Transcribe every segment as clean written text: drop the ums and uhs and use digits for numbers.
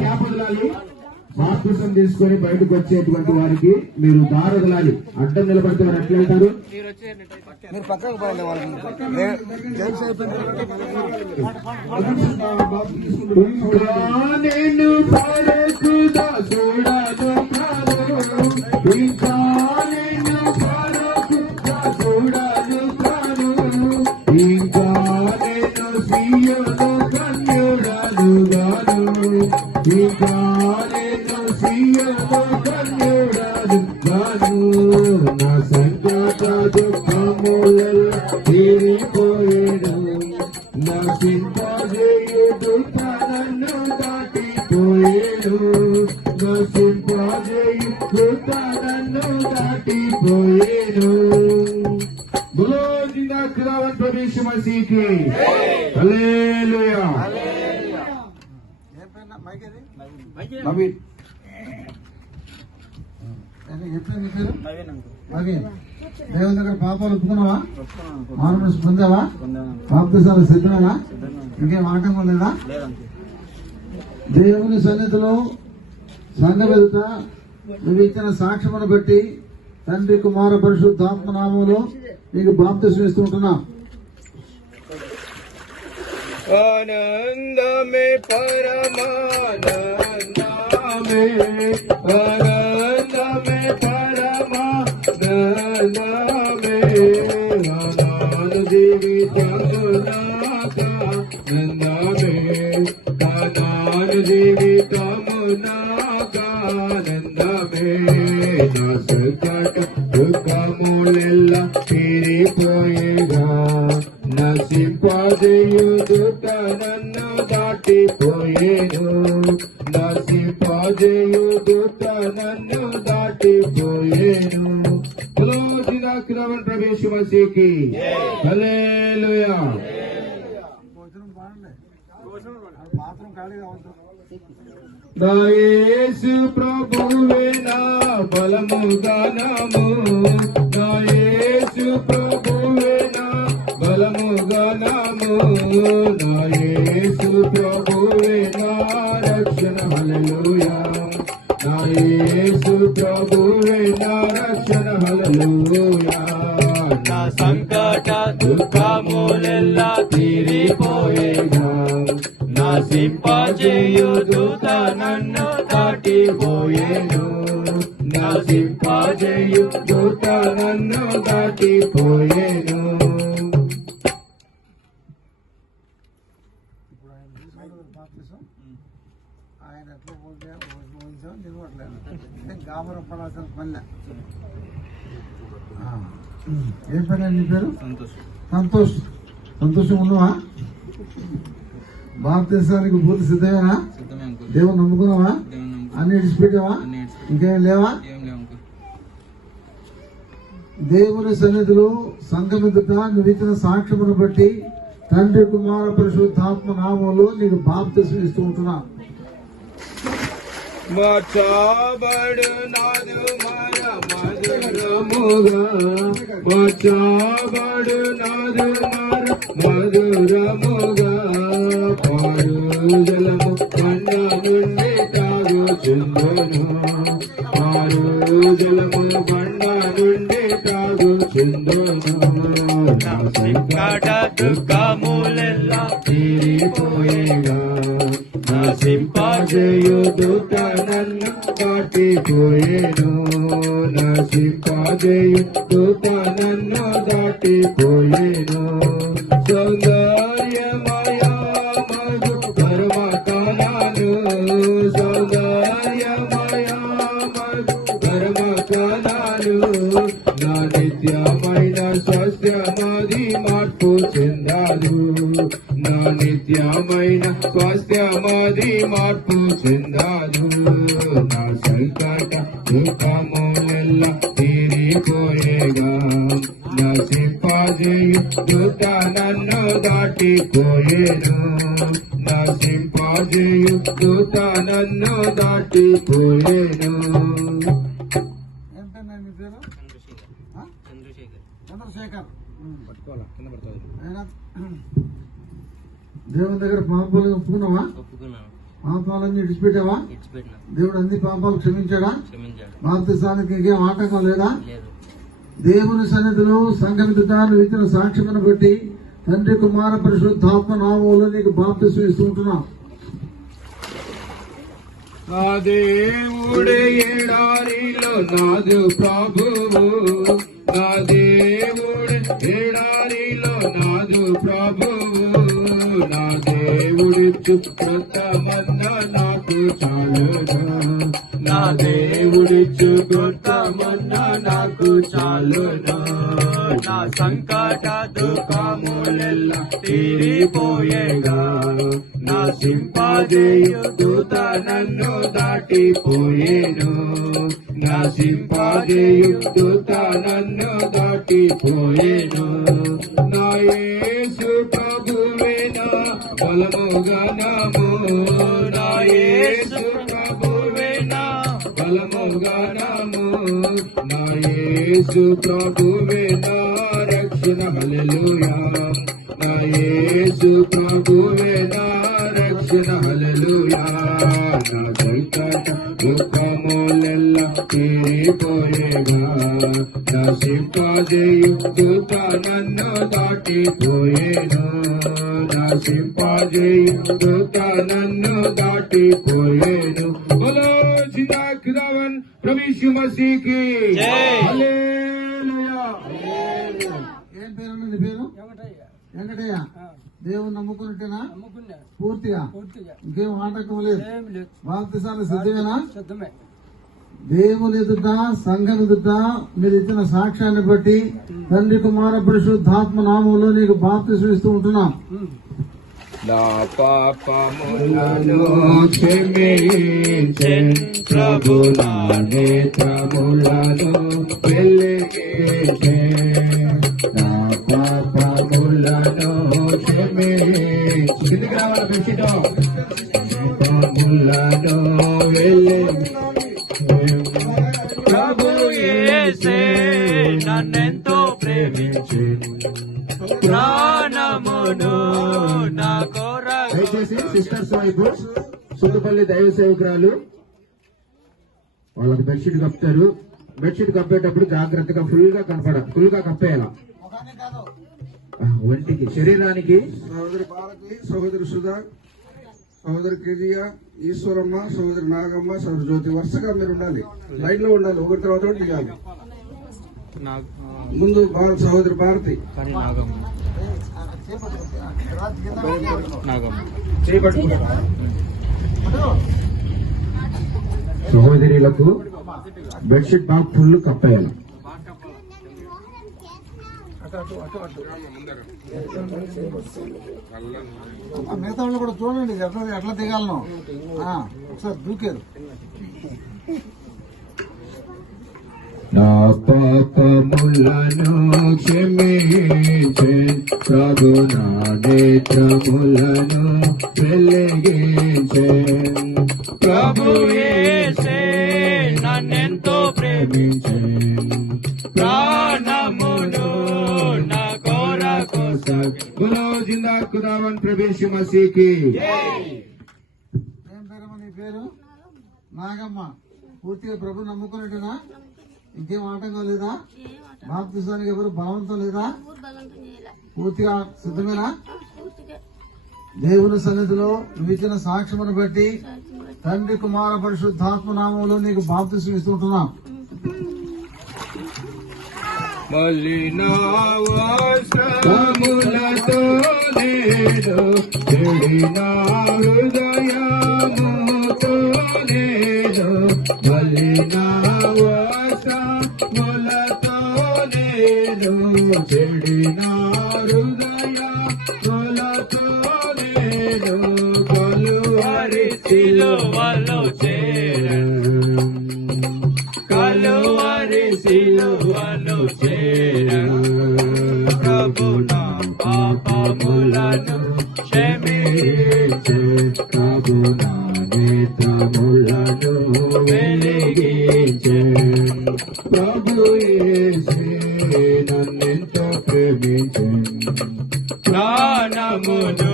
Cap వదలాలి. బాప్తిసం తీసుకొని బయటకు వచ్చేటువంటి వారికి మీరు దారి వదలాలి. అడ్డం నిలబడితే వారు ఎట్లా వెళ్తారు? మీరు పక్కకు పోవాలి. నేను పరకుదా చూడను కాదు, ఇంకా నేను పరకుదా చూడను కాదు, ఇంకా నేను సీయను కన్యుడను గాను, ఇంకా నేను సీయను కన్యుడను గాను. నా సంకట దుఃఖములలో తీరిపోయేను, నా సింపజేయుడు నన్ను దాటిపోయేను, నా సింపజేయుడు నన్ను దాటిపోయేను. बोलो जिंदा खुदावन प्रभु यीशु मसीह की हालेलुया। నవీన్ నవీన్ దేవుని దగ్గర పాపాలు ఒప్పుకున్నావా? మానవ పొందావా? బాప్తిసాలు సిద్ధమేనా? ఇంకేం ఆటంకం లేదా? దేవుని సన్నిధిలో సంఘం ఎదుట నువ్వు ఇచ్చిన సాక్ష్యమును బట్టి తండ్రి కుమార పరిశుద్ధాత్మ నామములో నీకు బాప్తిసం ఇస్తుంటున్నా. आनंदमे परमानंदमे आनंदमे परमानंदमे आनंद जीवितमुनाकानंदमे आनंद जीवितमुनाकानंदमे नसकट दुःखमुलेल्ल तीरिपोयेगा నశింపజేయుదుట నన్ను దాటిపోయేను నశింపజేయుదుట నన్ను దాటిపోయేను. ప్రభు యేసు మసీహ్కి హల్లెలూయా. నా యేసు ప్రభువే నా బలము గానము, నా యేసు ప్రభువే నా బలము గానము, నా యేసు ప్రభువే నా రక్షణ హల్లెలూయా, నా యేసు ప్రభువే నా రక్షణ హల్లెలూయా. నా సంకట దుఃఖములెల్ల తీరిపోయేగా, నశింపజేయుదుట నన్ను దాటిపోయేను, నశింపజేయుదుట నన్ను దాటిపోయేను. ఆయన ఎట్లా పోతే నిలబడలేదు, గాబరం పడాల్సిన పల్లె. ఏం పని నీ పేరు? సంతోష్. సంతోషం ఉన్నావా? భారతదేశానికి పూర్తి సిద్ధమేనా? దేవుని నమ్ముకున్నావా? అన్ని విడిచిపెట్టావా? ఇంకేం లేవా? దేవుని సన్నిధిలో సంఘం ఎదుట నువ్వు ఇచ్చిన సాక్ష్యమును బట్టి తండ్రి కుమార పరిశుద్ధాత్మ నామములో నీకు బాప్తిసం ఇస్తూ ఉంటున్నా. మచాబడు నాదు మర మధురముగా, మచాబడు నాదు మర మధురముగా, పారు జలము కన్న నుండి తాగుచుందును, పారు జలము బండ నుండి తాగుచుందును. నా సంకట దుఃఖములెల్ల తీరిపోయేగా, నశింపజేయుదుట నన్ను దాటిపోయేను, నశింపజేయుదుట నన్ను దాటిపోయేను. సౌందర్యమయ మధు పరమకానాను, సౌందర్యమయ మధు పరమకానాను, నా నిత్యమైన స్వాస్థ్యమది మార్పు చెందాదు, నా నిత్యమైన స్వాస్థ్యమది మార్పు చెందాదు. నా సంకట దుఃఖములెల్ల తీరిపోయేగా, నశింపజేయుదుట నన్ను దాటిపోయేను, నశింపజేయుదుట నన్ను దాటిపోయేను. చంద్రశేఖర్. అయినా దేవుని దగ్గర పాపాలు ఒప్పుకున్నావా? పాపాలన్నీ విడిచిపెట్టావా? దేవుడు అన్ని పాపాలు క్షమించాడా? బాప్తిసానికి ఇంకేం ఆటంకం లేదా? దేవుని సన్నిధిలో సంఘమితాలు ఇచ్చిన సాక్ష్యమును బట్టి తండ్రి కుమార పరిశుద్ధాత్మ నామములో నీకు బాప్తిసం ఇస్తూ ఉంటున్నాం. నా దేవుడే ఎడారిలో నాదు ప్రభువు, నా దేవుడే ఎడారిలో నాదు ప్రభువు, నా దేవుడిచ్చు కృతమన్నా నాకు చాలును, నా దేవుడిచ్చు కృతమన్నా నాకు చాలును, నా సంకట దుఃఖములెల్ల తీరిపోయేగా, నా సింపాదేయు దూత నన్ను దాటిపోయేను, నా సింపాదేయు దూత నన్ను దాటిపోయేను, నా యేసు ప్రభువేనా బలముగానము, నా యేసు ప్రభువేనా బలముగానము, నా యేసు ప్రభువేనా రక్షణ హల్లెలూయా, నా యేసు ప్రభువేనా రక్షణ హల్లెలూయా, నా సంకట దుఃఖములెల్ల తీరిపోయేగా, నా సింపాదేయు దూత నన్ను దాటిపోయేను, నా సింపాదేయు దూత నన్ను దాటిపోయేను. బోలో జిందా ఖుదావన్ ప్రభు యీశు మసీహ్ కి హల్లెలూయా. ఏం పేరు నీ పేరు? వెంకటయ్య. దేవుని నమ్ముకున్నట్టేనా? పూర్తిగా ఇంకేం ఆటంకం లేదు. బాప్తిసానికి సిద్ధమేనా? దేవుని ఎదుట సంఘం ఎదుట మీరు ఇచ్చిన సాక్ష్యాన్ని బట్టి తండ్రి కుమార పరిశుద్ధాత్మ నామంలో నీకు బాప్తిసం ఇస్తూ ఉంటున్నాం. నా పాపములను క్షమించెన్ ప్రభు, నా నేత్రములను వెలిగించెన్, నా పాపములను క్షమించెన్, పాపములను వెలిగించెన్, ప్రభు యేసే నన్నెంతో ప్రేమించెన్, ప్రాణమును నా కొరకు. దయచేసి సిస్టర్స్ వైపు సుతుపల్లి దైవ సేవకురాలు వాళ్ళకి బెడ్షీట్ కప్పుతారు. బెడ్షీట్ కప్పేటప్పుడు జాగ్రత్తగా ఫుల్ గా కప్పేయాల. ఒంటికి శరీరానికి. సహోదరి భారతి, సహోదరి సుధా, సహోదరి కెజియా, ఈశ్వరమ్మ, సహోదరి నాగమ్మ, సహోదరి జ్యోతి వరుసగా మీరు ఉండాలి, లైన్ లో ఉండాలి, ఒకటి తర్వాత ఒకటి దిగాలి. ముందు సహోదరి భారతి సహోదరులకు బెడ్షీట్ బాగా ఫుల్ కప్పేయాలి. మిగతా వాళ్ళు కూడా చూడండి ఎట్లా దిగాలను, ఒకసారి దూకారు. నా పాపములను క్షమించెన్ ప్రభు, నా నేత్రములను వెలిగించెన్, ప్రభు యేసే నన్నెంతో ప్రేమించెన్, ప్రాణమును నా కొరకు. బోలో జిందా ఖుదావన్ ప్రభు యీశు మసీహ్ కి. ఏం పేరమ్మా నీ పేరు? నాగమ్మ. పూర్తిగా ప్రభు నమ్ముకున్నట్టునా? ఇంకేం ఆటంకం లేదా? బాప్తిసానికి ఎవరు బలవంతం లేదా? పూర్తిగా సిద్ధమేనా? దేవుని సన్నిధిలో నువ్వు ఇచ్చిన సాక్ష్యమును బట్టి తండ్రి కుమార పరిశుద్ధాత్మ నామంలో నీకు బాప్తిసం ఇస్తుంటున్నాం. మలినావసములతో నేడు చెడిన హృదయముతో నేడు, మలినావసములతో నేడు చెడిన హృదయములతో నేడు, కలువరి సిలువలో చేరెను, కలువరి సిలువలో చేరెను, ప్రభు నా పాపములను క్షమించెను, ప్రభు నా నేత్రములను వెలిగించెను. ప్రభు యేసే నన్నెంతో ప్రేమించెను. ప్రాణమును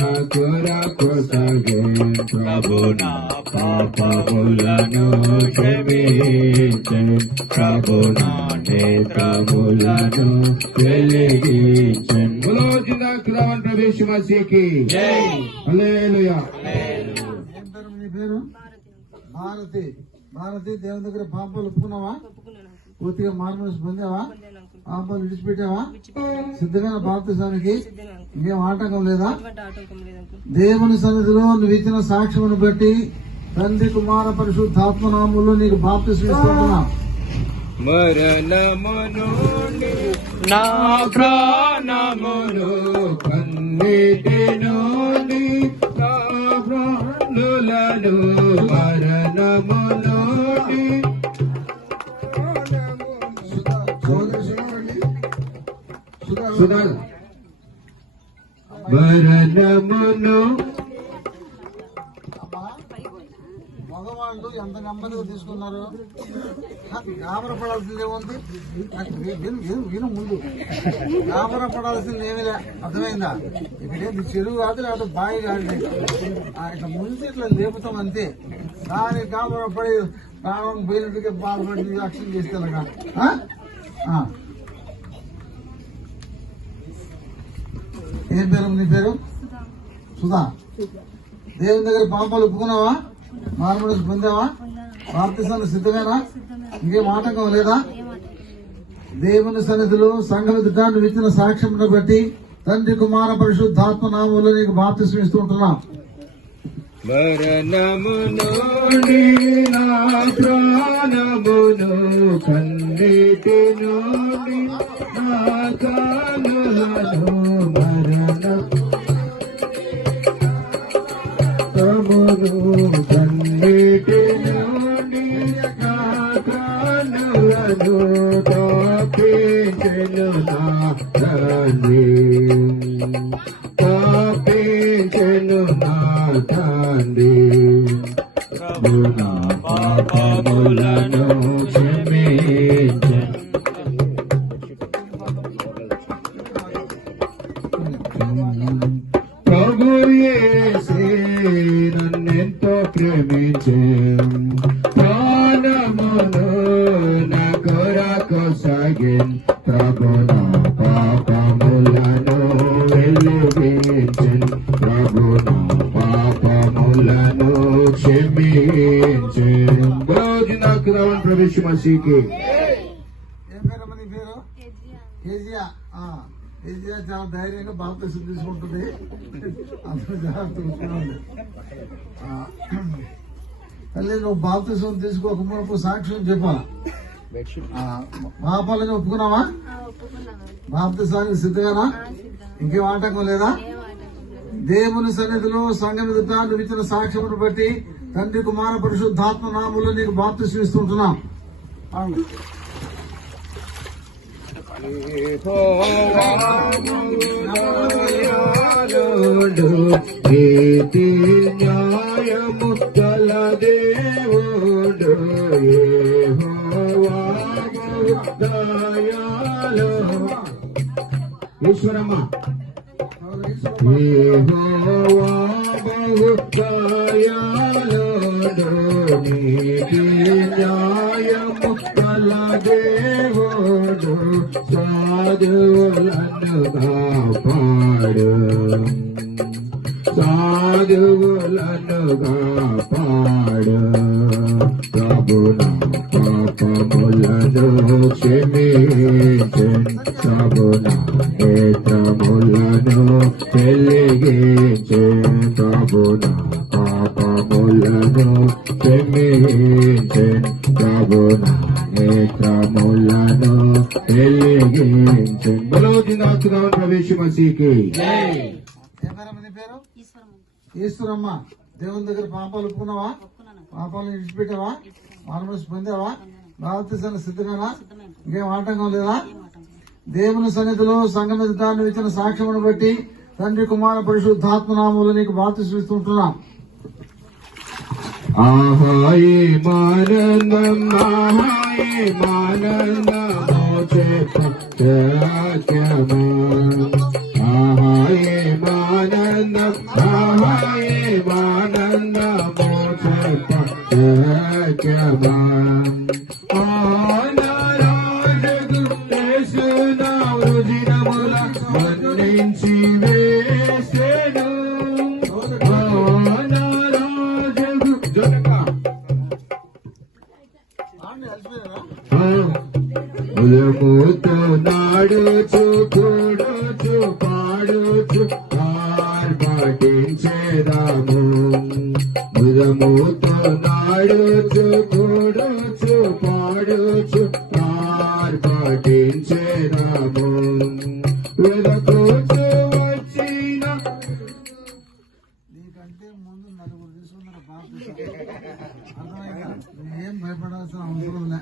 నా కొరకు సాగెను. ప్రభు నా పాపములను క్షమించెను. ప్రభు నా నేత్రములను వెలిగించెను. बोलो जिंदा खुदावन प्रभु यीशु मसीह की జై. హల్లెలూయా. ఏం పేరు నీ పేరు? భారతి. భారతి, దేవుని దగ్గర పాపాలు ఒప్పుకున్నావా? పూర్తిగా మారుమనసు పొందావా? పాపాలు విడిచిపెట్టావా? సిద్ధమైన బాప్తిసానికి ఇంకేం ఆటంకం లేదా? దేవుని సన్నిధిలో నువ్వు ఇచ్చిన సాక్ష్యమును బట్టి తండ్రి కుమార పరిశుద్ధాత్మ నామములో నీకు బాప్తిసం ఇస్తున్నా. మరణమును నా ప్రాణమును కన్నీటి నుండి నా ప్రాణులను మరణము నుండి సుధా మరణమును మగవాళ్ళు ఎంత నెమ్మదిగా తీసుకున్నారు. గాబరపడాల్సింది ఏముంది? విను ముందు. గాబరపడాల్సింది ఏమిలే, అర్థమైందా? ఇక్కడేంటి చెరువు కాదు, లేకపోతే బావి కాదు. ఇట్లా ముందు ఇట్లా లేపుతాం అంతే. దానికి గాబరపడి ప్రాణం పోయినట్టుగా బాధపడి యాక్షన్ చేస్తే ఏం పేరు నీ పేరు? సుధా. దేవుని దగ్గర పాపాలు ఒప్పుకున్నావా? మారుమనసు పొందావా? బాప్తిసానికి సిద్ధమేనా? ఇంకేం ఆటంకం లేదా? దేవుని సన్నిధిలో సంఘం ఎదుట నువ్వు ఇచ్చిన సాక్ష్యం బట్టి తండ్రి కుమార పరిశుద్ధాత్మ నామములో నీకు బాప్తిసం ఇస్తూ ఉంటున్నాం. మరణము నుండి నా ప్రాణమును కన్నీటి నుండి నా కన్నులను మరణమును కన్నీటి నుండి నా కన్నులను తప్పించెను నా తండ్రి. తప్పించెను నా తండ్రి. నా పాపములను క్షమించెను. ప్రభు యేసే నన్నెంతో ప్రేమించెను. ప్రాణమును నా కొరకు సాగెను. ప్రభు నా పాపములను వెలిగించెను. ప్రభు నా పాపములను క్షమించెను. రోజు నాకు రావణ ప్రవేశ మసీకి. ఏం పేరమ్మా నీ పేరు? కేజియా. కేజియా చాలా ధైర్యంగా బాప్తిసం తీసుకుంటుంది. అందరూ జాగ్రత్తగా ఉండండి. తల్లి, నువ్వు బాప్తిసం తీసుకోక మునుపు సాక్ష్యం చెప్పాలా? పాపాలని ఒప్పుకున్నావా? బాప్తిసానికి సిద్ధమేనా? ఇంకేం ఆటంకం లేదా? దేవుని సన్నిధిలో సంఘం ఎదుట నువ్వు ఇచ్చిన సాక్ష్యమును బట్టి తండ్రి కుమార పరిశుద్ధాత్మ నామములో నీకు బాప్తిసం ఇస్తుంటున్నాం. నీతి న్యాయము గల దేవుడు యెహోవా దయాళు. ఈశ్వరమ్మ. యెహోవా బహు దయాళుడు, నీతి న్యాయము గల దేవుడు, సాధువులను కాపాడు. సాధువులను కాపాడు. ప్రభు నా పాపములను క్షమించెను. ప్రభు నా నేత్రములను వెలిగించెను. ప్రభు నా పాపములను క్షమించెను. ప్రభు నా నేత్రములను వెలిగించెను. బలో దినాత్మ ప్రవేశ మసీకి. ఏం పేరమ్మా నీ పేరు? ఈశ్వరమ్మ. దేవుని దగ్గర పాపాలు ఒప్పుకున్నావా? పాపాలను విడిచిపెట్టావా? మారుమనసు పొందావా? బాప్తిసానికి సిద్ధమేనా? ఇంకేం ఆటంకం లేదా? దేవుని సన్నిధిలో సంఘం ఎదుట నువ్వు ఇచ్చిన సాక్ష్యమును బట్టి తండ్రి కుమార పరిశుద్ధాత్మ నామములో నీకు బాప్తిసం ఇస్తుంటున్నాం. ఆహాయమానందం ఆహాయమానందమో చెప్పక్యమా ఆహాయమానందం ఆహాయమానందమో చెప్పక్యమా ఆనారాజగు యేసునా వృజినముల వందించి వేసెను ఆనారాజగు ఉదముతో నాడుచు కూడుచు పాడుచు ఆర్భటించేదాము ఉదముతో నాడుచు కూడుచు పాడుచు ఆర్భటించేదాము వెదకుచు వచ్చిన నీకంటే ముందు నలుగురు తీసుకున్నారు బాప్తిసం. అర్థమైందా? ఏం భయపడాల్సిన అవసరం లే.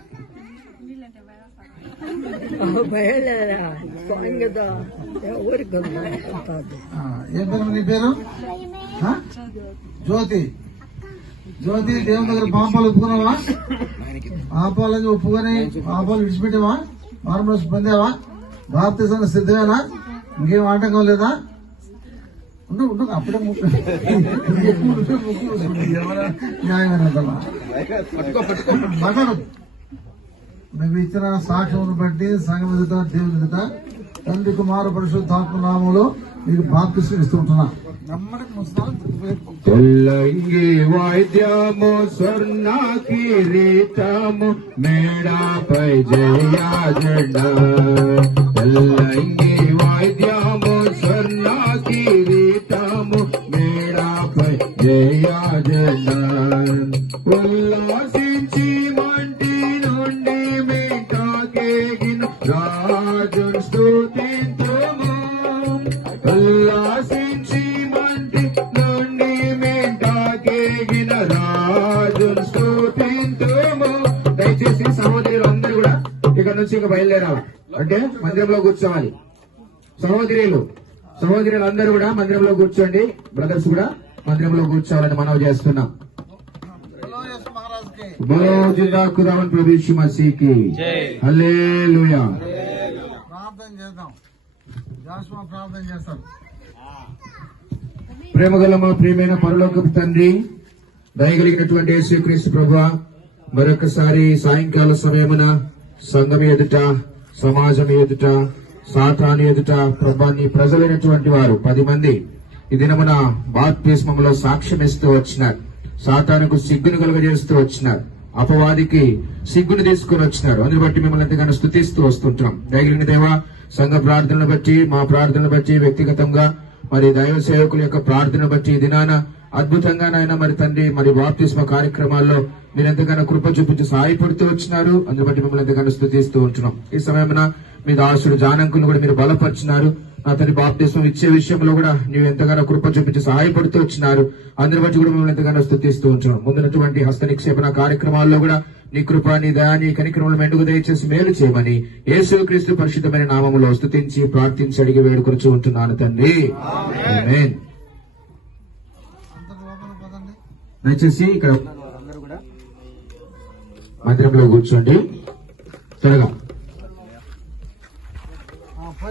ఏం పేరు నీ పేరు? ఆ? జ్యోతి. జ్యోతి, దేవుని దగ్గర పాపాలు ఒప్పుకున్నావా? పాపాలని ఒప్పుకొని పాపాలు విడిచిపెట్టావా? మారుమనసు పొందావా? బాప్తిసానికి సిద్ధమేనా? ఇంకేం ఆటంకం లేదా? ఉండు అప్పుడే మాట్లాడదు. నువ్వు ఇచ్చిన సాక్ష్యం బట్టి సంఘం ఎదుట దేవుని ఎదుట తండ్రి కుమార పరిశుద్ధాత్మ నామములో నీకు బాప్తిసం ఇస్తుంటున్నా. నమ్మకం ముస్తాను. తెల్లంగి వాయిద్యము స్వర్ణ కిరీటము మేడాపై జయా జెండా తెల్లంగి వాయిద్యము స్వర్ణ కిరీటము మేడాపై జయా జెండా ఉల్లాసించి మంటి నుండి మేటాకేగిన రాజును స్తుతింతుము ఉల్లాసించి మంటి నుండి మేటాకేగిన రాజును స్తుతింతుము. దయచేసి సహోదరులు అందరూ కూడా ఇక్కడ నుంచి ఇంకా బయలుదేరాలి అంటే మందిరంలో కూర్చోవాలి. సహోదరులు అందరూ కూడా మందిరంలో కూర్చోండి. బ్రదర్స్ కూడా మందిరంలో కూర్చోవాలని మనవి చేస్తున్నాం. బోలో జిందా ఖుదావన్ ప్రభు యీశు మసీహ్ హల్లెలూయా. ప్రార్థన చేద్దాం. జాషువా ప్రార్థన చేస్తాం. ప్రేమగల మా ప్రియమైన పరలోకపు తండ్రి, దయగలిగినటువంటి యేసుక్రీస్తు ప్రభువా, మరొకసారి సాయంకాల సమయమున సంఘం ఎదుట, సమాజం ఎదుట, సాతాను ఎదుట ప్రభా నీ ప్రజలైనటువంటి వారు 10 మంది ఈ దినమున బాప్తిస్మములో సాక్ష్యం ఇస్తూ వచ్చినారు. సాతానుకు సిగ్గును కలుగజేస్తూ వచ్చినారు. అపవాదికి సిగ్గును తీసుకుని వచ్చినారు. అందుని బట్టి మిమ్మల్ని ఎంతగానో స్తుతిస్తూ వస్తుంటాం. దయగలిగిన దేవా, సంఘ ప్రార్థనలు బట్టి, మా ప్రార్థనలు బట్టి, వ్యక్తిగతంగా మరి దైవ సేవకుల యొక్క ప్రార్థన బట్టి ఈ దినాన అద్భుతంగా నాయన మరి తండ్రి మరి బాప్తిస్మ కార్యక్రమాల్లో మీరు ఎంతగానో కృప చూపించి సహాయపడుతూ వచ్చినారు. అందుని బట్టి మిమ్మల్ని ఎంతగానో స్తుతిస్తూ ఉంటున్నాం. ఈ సమయమున మీ దాసుడు జానంకులు కూడా మీరు బలపరిచినారు. నా తండ్రి బాప్తిస్మం ఇచ్చే విషయంలో కూడా నీవు ఎంతగానో కృప చూపించి సహాయపడుతూ వచ్చినారు. అందరి బట్టి కూడా మిమ్మల్ని ఎంతగానో స్తుతిస్తూ ఉంటున్నాం. ముందున్నటువంటి హస్త నిక్షేపణ కార్యక్రమాల్లో కూడా నీ కృప, నీ దయ, నీ కనికరములు మెండుగు దయచేసి మేలు చేయమని యేసుక్రీస్తు పరిశుద్ధమైన నామములో స్తుతించి ప్రార్థించి అడిగి వేడుకొనుచూ ఉంటున్నాను తండ్రి. ఆమేన్. దయచేసి ఇక్కడ అందరూ కూడా మందిరంలో కూర్చోండి త్వరగా.